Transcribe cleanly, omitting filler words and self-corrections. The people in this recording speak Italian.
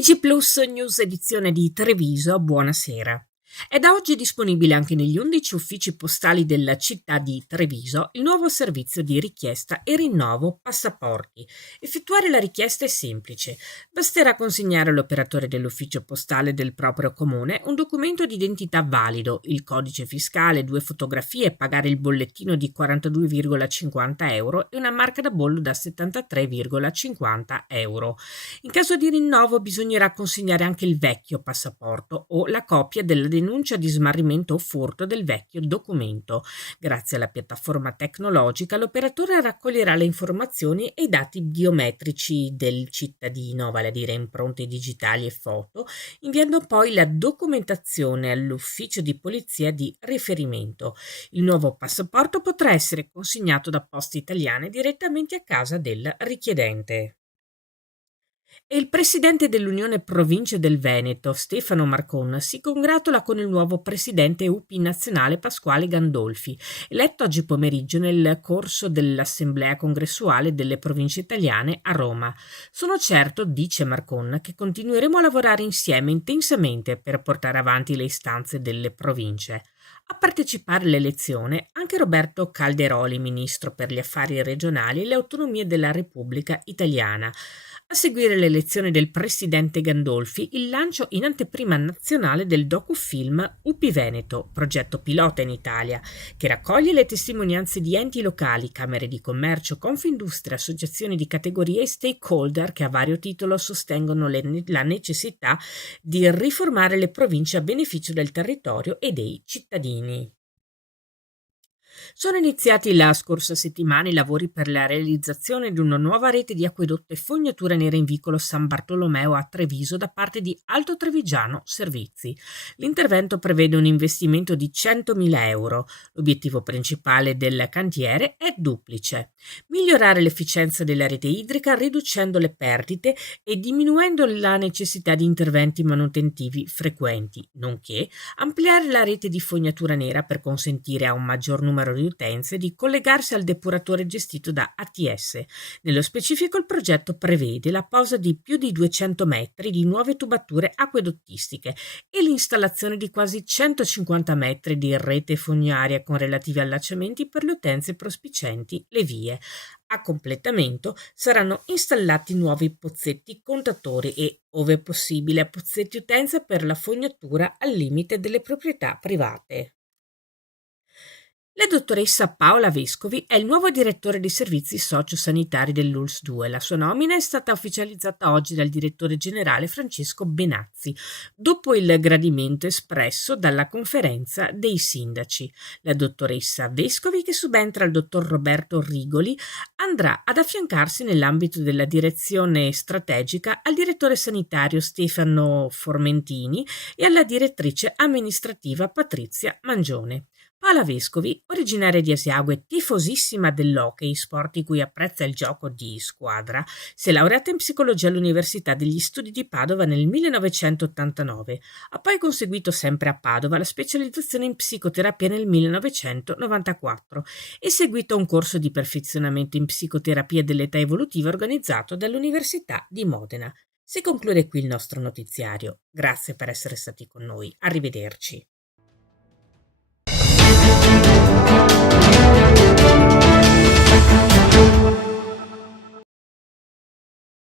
TG Plus News edizione di Treviso, buonasera. È da oggi disponibile anche negli 11 uffici postali della città di Treviso il nuovo servizio di richiesta e rinnovo passaporti. Effettuare la richiesta è semplice. Basterà consegnare all'operatore dell'ufficio postale del proprio comune un documento di identità valido, il codice fiscale, 2 fotografie, pagare il bollettino di 42,50 euro e una marca da bollo da 73,50 euro. In caso di rinnovo bisognerà consegnare anche il vecchio passaporto o la copia della denuncia di smarrimento o furto del vecchio documento. Grazie alla piattaforma tecnologica l'operatore raccoglierà le informazioni e i dati biometrici del cittadino, vale a dire impronte digitali e foto, inviando poi la documentazione all'ufficio di polizia di riferimento. Il nuovo passaporto potrà essere consegnato da Poste Italiane direttamente a casa del richiedente. E il presidente dell'Unione Province del Veneto, Stefano Marcon, si congratula con il nuovo presidente UPI nazionale Pasquale Gandolfi, eletto oggi pomeriggio nel corso dell'Assemblea congressuale delle province italiane a Roma. Sono certo, dice Marcon, che continueremo a lavorare insieme intensamente per portare avanti le istanze delle province. A partecipare all'elezione anche Roberto Calderoli, ministro per gli affari regionali e le autonomie della Repubblica Italiana. A seguire l'elezione del presidente Gandolfi, il lancio in anteprima nazionale del docufilm UPI Veneto, progetto pilota in Italia, che raccoglie le testimonianze di enti locali, camere di commercio, Confindustria, associazioni di categorie e stakeholder che a vario titolo sostengono la necessità di riformare le province a beneficio del territorio e dei cittadini. Sono iniziati la scorsa settimana i lavori per la realizzazione di una nuova rete di acquedotto e fognatura nera in vicolo San Bartolomeo a Treviso da parte di Alto Trevigiano Servizi. L'intervento prevede un investimento di 100.000 euro. L'obiettivo principale del cantiere è duplice: migliorare l'efficienza della rete idrica riducendo le perdite e diminuendo la necessità di interventi manutentivi frequenti, nonché ampliare la rete di fognatura nera per consentire a un maggior numero di utenze di collegarsi al depuratore gestito da ATS. Nello specifico il progetto prevede la posa di più di 200 metri di nuove tubature acquedottistiche e l'installazione di quasi 150 metri di rete fognaria con relativi allacciamenti per le utenze prospicienti le vie. A completamento saranno installati nuovi pozzetti contatori e, ove possibile, pozzetti utenza per la fognatura al limite delle proprietà private. La dottoressa Paola Vescovi è il nuovo direttore dei servizi sociosanitari dell'ULSS 2. La sua nomina è stata ufficializzata oggi dal direttore generale Francesco Benazzi, dopo il gradimento espresso dalla conferenza dei sindaci. La dottoressa Vescovi, che subentra al dottor Roberto Rigoli, andrà ad affiancarsi nell'ambito della direzione strategica al direttore sanitario Stefano Formentini e alla direttrice amministrativa Patrizia Mangione. Paola Vescovi, originaria di Asiago, tifosissima dell'hockey, sport di cui apprezza il gioco di squadra, si è laureata in psicologia all'Università degli Studi di Padova nel 1989. Ha poi conseguito sempre a Padova la specializzazione in psicoterapia nel 1994 e seguito un corso di perfezionamento in psicoterapia dell'età evolutiva organizzato dall'Università di Modena. Si conclude qui il nostro notiziario. Grazie per essere stati con noi. Arrivederci.